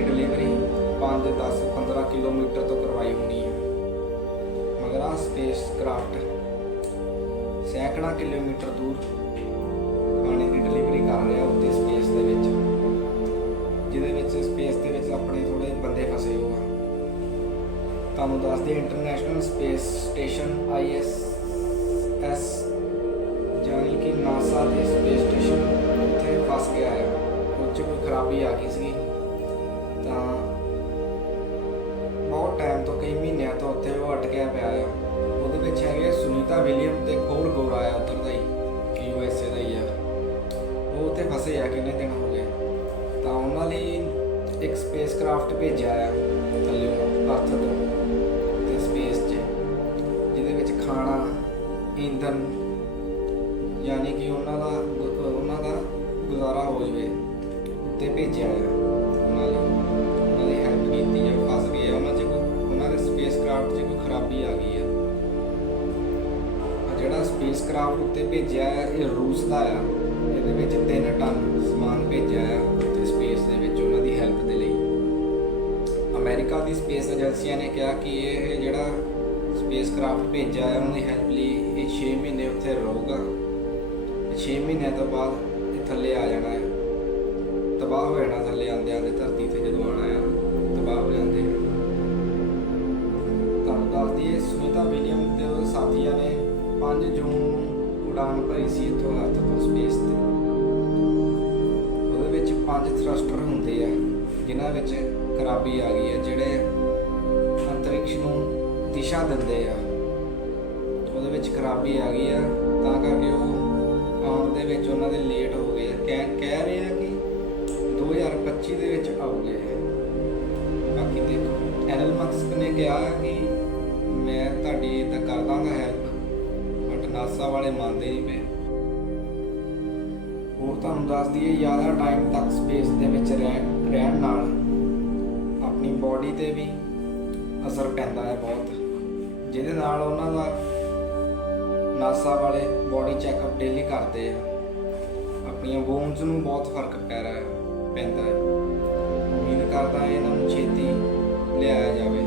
ਦੀ delivery 5 10 15 kilometre ਤੋਂ ਕਰਵਾਈ ਹੋਣੀ ਹੈ। ਮਗਰ ਆ ਸਪੇਸ ਕਰਾਫਟ ਸੈਂਕੜਾ ਕਿਲੋਮੀਟਰ ਦੂਰ ਖਾਣੇ ਦੀ ਡਿਲੀਵਰੀ ਕਰ ਰਿਹਾ ਉੱਤੇ ਸਪੇਸ ਦੇ ਵਿੱਚ, ਜਿਹਦੇ ਵਿੱਚ ਸਪੇਸ ਦੇ ਵਿੱਚ ਆਪਣੇ ਥੋੜੇ ਬੰਦੇ ਫਸੇ ਹੋਏ ਆ। ਤੁਹਾਨੂੰ ਦੱਸਦੇ ਇੰਟਰਨੈਸ਼ਨਲ ਸਪੇਸ ਸਟੇਸ਼ਨ ISS ਉੱਥੇ ਪਿਆ ਆ। ਉਹਦੇ ਵਿੱਚ ਹੈਗੇ ਸੁਨੀਤਾ ਵਿਲੀਅਮ ਤੇ ਖੋਰ ਗੋਰਾ ਆ, ਉੱਧਰ ਦਾ ਹੀ ਯੂਐਸਏ ਦਾ ਹੀ ਆ। ਉਹ ਉੱਥੇ ਫਸੇ ਆ ਕਿੰਨੇ ਦਿਨ ਹੋ ਗਏ। ਤਾਂ ਉਹਨਾਂ ਲਈ ਇੱਕ ਸਪੇਸ ਕਰਾਫਟ ਭੇਜਿਆ ਆ ਥੱਲੇ ਅਰਥ ਤੋਂ, ਤੇ ਸਪੇਸ 'ਚ। ਜਿਹਦੇ ਵਿੱਚ ਖਾਣਾ, ਈਂਧਨ, ਯਾਨੀ ਕਿ ਉਹਨਾਂ ਦਾ ਉਹਨਾਂ ਦਾ ਗੁਜ਼ਾਰਾ ਹੋ ਜਵੇ ਉੱਤੇ ਭੇਜਿਆ ਆ। ਉਹਨਾਂ ਲਈ, ਉਹਨਾਂ ਦੀ ਹੈਲਪ ਕੀਤੀ ਆ, ਫਸ ਗਏ ਆ। ਸਪੇਸ ਕਰਾਫਟ ਉੱਤੇ ਭੇਜਿਆ ਆ ਇਹ ਰੂਸ ਦਾ ਆ। ਇਹਦੇ ਵਿੱਚ 3 ਟਨ ਸਮਾਨ ਭੇਜਿਆ ਆ ਉੱਤੇ ਸਪੇਸ ਦੇ ਵਿੱਚ ਉਹਨਾਂ ਦੀ ਹੈਲਪ ਦੇ ਲਈ। ਅਮਰੀਕਾ ਦੀ ਸਪੇਸ ਏਜੰਸੀਆਂ ਨੇ ਕਿਹਾ ਕਿ ਇਹ ਜਿਹੜਾ ਸਪੇਸ ਕਰਾਫਟ ਭੇਜਿਆ ਹੈ ਉਹਨੇ ਹੈਲਪ ਲਈ ਇਹ 6 ਮਹੀਨੇ ਉੱਥੇ ਰਹੂਗਾ। 6 ਮਹੀਨਿਆਂ ਤੋਂ ਬਾਅਦ ਇਹ ਥੱਲੇ ਆ ਜਾਣਾ ਹੈ। ਤਬਾਹ ਹੋ ਜਾਣਾ ਥੱਲੇ ਆਂਦੇ ਆਂਦੇ ਧਰਤੀ ਤੇ। 5 ਉਡਾਨ ਭਰੀ ਸੀ ਇੱਥੋਂ ਅਰਥ ਤੋਂ ਸਪੇਸ ਤੇ ਉਹਦੇ ਵਿੱਚ ਪੰਜ ਥਰਸਟਰ ਹੁੰਦੇ ਆ ਜਿਨ੍ਹਾਂ ਵਿੱਚ ਖਰਾਬੀ ਆ ਗਈ ਹੈ ਜਿਹੜੇ ਅੰਤਰਿਕਸ਼ ਨੂੰ ਦਿਸ਼ਾ ਦਿੰਦੇ ਆ ਉਹਦੇ ਵਿੱਚ ਖਰਾਬੀ ਆ ਗਈ ਆ ਤਾਂ ਕਰਕੇ ਉਹ ਆਉਣ ਦੇ ਵਿੱਚ ਉਹਨਾਂ ਦੇ ਲੇਟ ਹੋ ਗਏ ਆ ਕਹਿ ਕਹਿ ਰਹੇ ਆ ਕਿ 2025 ਦੇ ਵਿੱਚ ਆਉਗੇ ਬਾਕੀ ਦੇਖੋ ਐਨਲ ਮਕਸਕ ਨੇ ਕਿਹਾ ਕਿ ਮੈਂ ਤੁਹਾਡੀ ਇਹ ਤਾਂ ਕਰ ਦਾਂਗਾ ਹੈਲਪ ਨਾਸਾ ਵਾਲੇ ਮੰਨਦੇ ਨਹੀਂ ਪਏ। ਹੋਰ ਤੁਹਾਨੂੰ ਦੱਸ ਦਈਏ ਜ਼ਿਆਦਾ ਟਾਈਮ ਤੱਕ ਸਪੇਸ ਦੇ ਵਿੱਚ ਰਹਿ- ਰਹਿਣ ਨਾਲ ਆਪਣੀ ਬਾਡੀ ਤੇ ਵੀ ਅਸਰ ਪੈਂਦਾ ਹੈ ਬਹੁਤ। ਜਿਹਦੇ ਨਾਲ ਉਹਨਾਂ ਦਾ ਨਾਸਾ ਵਾਲੇ ਬਾਡੀ ਚੈੱਕਅਪ ਡੇਲੀ ਕਰਦੇ ਆ। ਆਪਣੀਆਂ ਬੋਨਸ ਨੂੰ ਬਹੁਤ ਫ਼ਰਕ ਪੈ ਰਿਹਾ ਹੈ, ਪੈਂਦਾ ਹੈ। ਉਮੀਦ ਕਰਦਾ ਹੈ ਇਹਨਾਂ ਨੂੰ ਛੇਤੀ ਲਿਆਇਆ ਜਾਵੇ।